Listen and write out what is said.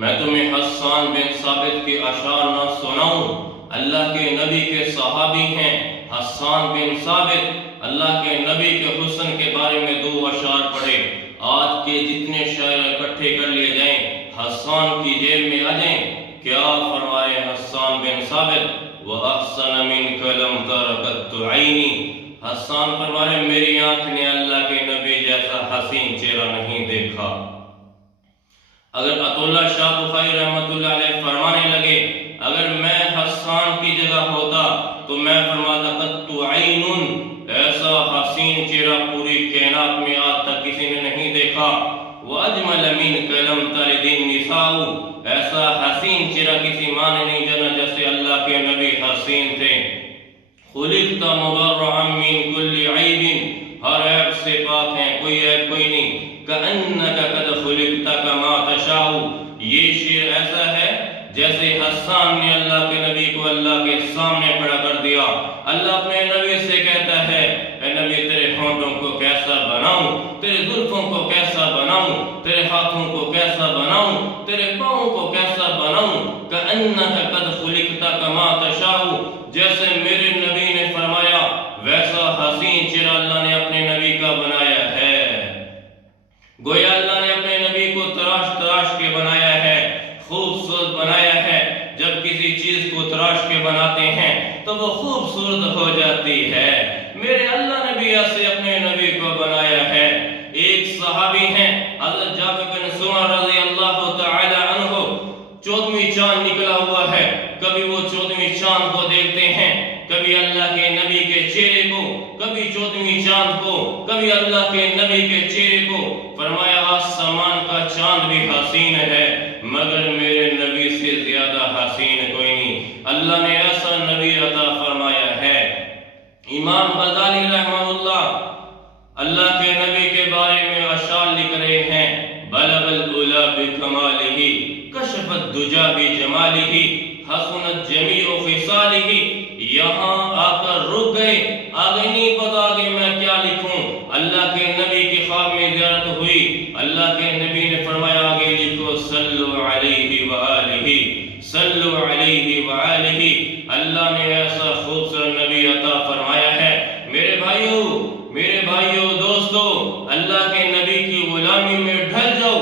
میں تمہیں حسان بن ثابت کے اشعار نہ سناؤں؟ اللہ کے نبی کے صحابی ہیں حسان بن ثابت، اللہ کے نبی کے حسن کے بارے میں 2 اشعار پڑھے۔ آج کے جتنے شعر اکٹھے کر لیے جائیں حسان کی جیب میں آ جائیں۔ کیا فرمائے حسان بن ثابت؟ وَأَحْسَنَ مِنْكَ لَمْ تَرَ قَطُّ عَيْنِي، حسان فرمائے میری آنکھ نے اللہ کے نبی جیسا حسین چہرہ نہیں دیکھا۔ اگر عطا اللہ شاہ بخاری رحمۃ اللہ علیہ فرمانے لگے اگر میں حسان کی جگہ ہوتا تو میں فرماتا قطُّ عَيْنٌ، ایسا حسین چہرہ پوری کائنات میں آج تک کسی نے نہیں دیکھا۔ وَأَجْمَلَ مِنْكَ لَمْ تَلِدِ النِّسَاءُ، ایسا حسین چہرہ کسی ماں نے نہیں جنا جیسے اللہ کے نبی حسین تھے۔ خُلِقْتَ مُبَرَّأً مِنْ كُلِّ عَيْبٍ، ہر عیب سے پاک ہیں، کوئی عیب کوئی نہیں۔ كَأَنَّكَ قَدْ خُلِقْتَ كَمَا تَشَاءُ، یہ شعر ایسا ہے جیسے حسان نے اللہ کے نبی کو اللہ کے سامنے کھڑا کر دیا۔ اللہ اپنے نبی سے کہتا ہے اے نبی تیرے ہونٹوں کو کیسا بناؤں، تیرے زلفوں کو کیسا بناؤں، تیرے ہاتھوں کو کیسا بناؤں، تیرے پاؤں کو کیسا بناؤں۔ كَأَنَّكَ قَدْ خُلِقْتَ كَمَا تَشَاءُ، جیسے میرے نبی نے فرمایا ویسا حسین چہرہ اللہ نے اپنے نبی کا بنایا ہے۔ گویا اللہ نے اپنے نبی کو تراش تراش کے بنایا ہے، خوبصورت بنایا ہے۔ جب کسی چیز کو تراش کے بناتے ہیں تو وہ خوبصورت ہو جاتی ہے۔ میرے اللہ نے بھی ایسے اپنے نبی کو بنایا ہے۔ ایک صحابی ہیں حضرت جابر بن سمرہ رضی اللہ تعالی عنہ، 14ویں چاند نکلا ہوا ہے، کبھی وہ 14ویں چاند کو دیکھتے ہیں، کبھی اللہ کے نبی کے چہرے کو، کبھی 14ویں چاند کو، کبھی اللہ کے نبی کے چہرے کو۔ فرمایا آسمان کا چاند بھی حسین ہے مگر میرے نبی سے زیادہ حسین کوئی نہیں۔ اللہ نے ایسا نبی عطا فرمایا ہے۔ امام غزالی رحمہ اللہ کے نبی کے بارے میں اشعار لکھ رہے ہیں بلغ العلا بکمالہ، کشف الدجا بجمالہ، حسنت جمیع خصالہ۔ یہاں آ کر رک گئے، آگے نہیں پتا آگے میں کیا لکھوں۔ اللہ کے نبی کی خواب میں زیارت ہوئی، اللہ کے نبی نے فرمایا آگے لکھو صلو علیہ وآلہ، صلو علیہ وآلہ۔ اللہ نے ایسا خوبصورت نبی عطا فرمایا ہے۔ میرے بھائیوں دوستو، اللہ کے نبی کی غلامی میں ڈھل جاؤ،